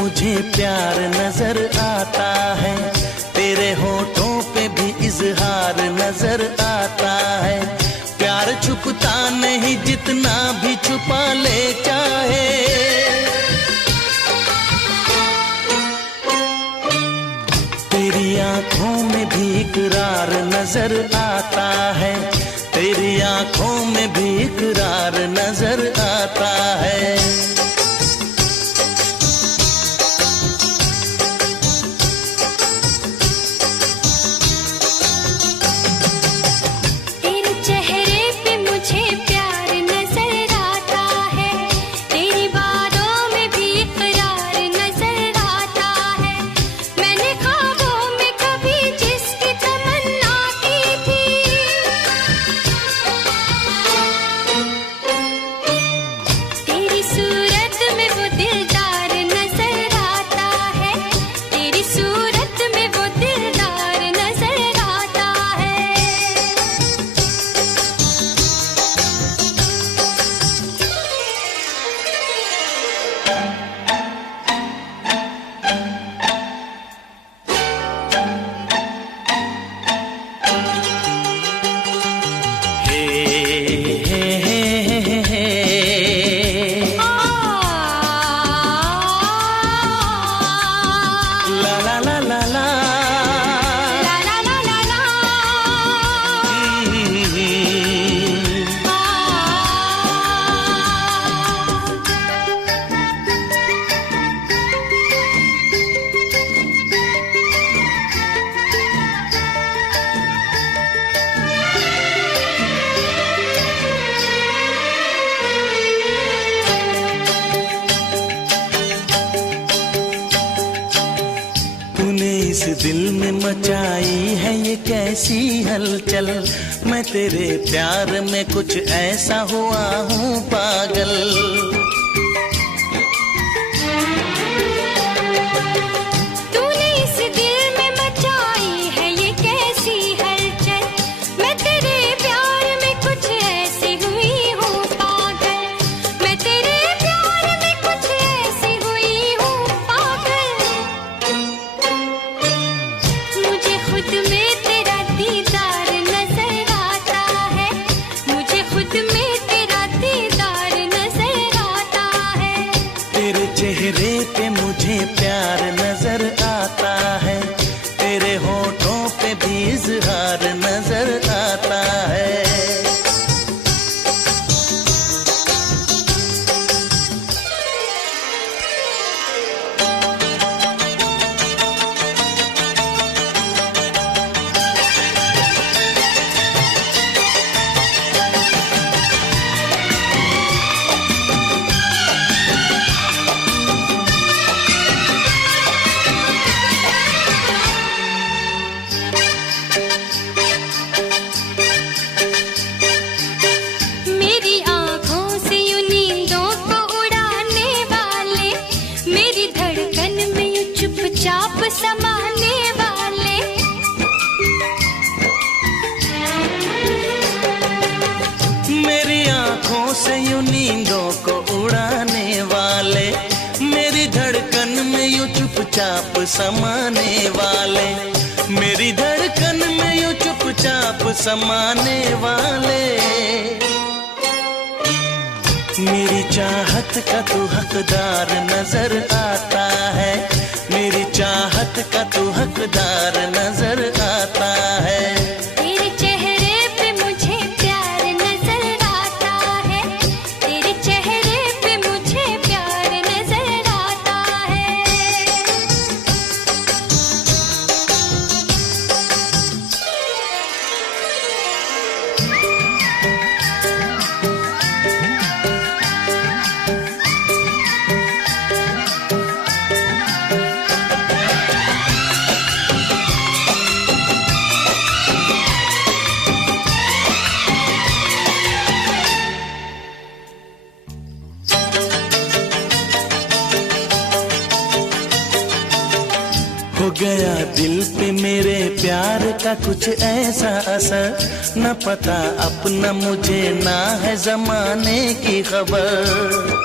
मुझे प्यार नजर आता है, तेरे होठों पे भी इजहार नजर आता है। प्यार छुपता नहीं जितना भी छुपा ले चाहे, तेरी आंखों में भी इकरार नजर आता है, तेरी आंखों में भी इकरार नजर आता है। इस दिल में मचाई है ये कैसी हलचल, मैं तेरे प्यार में कुछ ऐसा हुआ हूँ पागल। तूने इस दिल में मचाई है ये कैसी हलचल, मैं तेरे प्यार में कुछ ऐसी हुई हूँ पागल, मैं तेरे प्यार में कुछ ऐसी हुई हूँ पागल। मुझे खुद में तेरा दीदार नजर आता है, मुझे खुद में तेरा दीदार नजर आता है। तेरे चेहरे पे मुझे प्यार नजर आता है, तेरे होठों पे भी इजहार नजर आता है। चाप समाने वाले मेरी आंखों से यूं नींदों को उड़ाने वाले, मेरी धड़कन में यूं चुपचाप समाने वाले, मेरी धड़कन में यूं चुपचाप समाने वाले। मेरी चाहत का तू हकदार नजर आता है, मेरी चाहत का तू हकदार नजर आता है। तेरे चेहरे पे मुझे प्यार नजर आता है, तेरे चेहरे पे मुझे प्यार नजर आता है। हो गया दिल पे मेरे प्यार का कुछ ऐसा असर, न पता अपना मुझे ना है जमाने की खबर।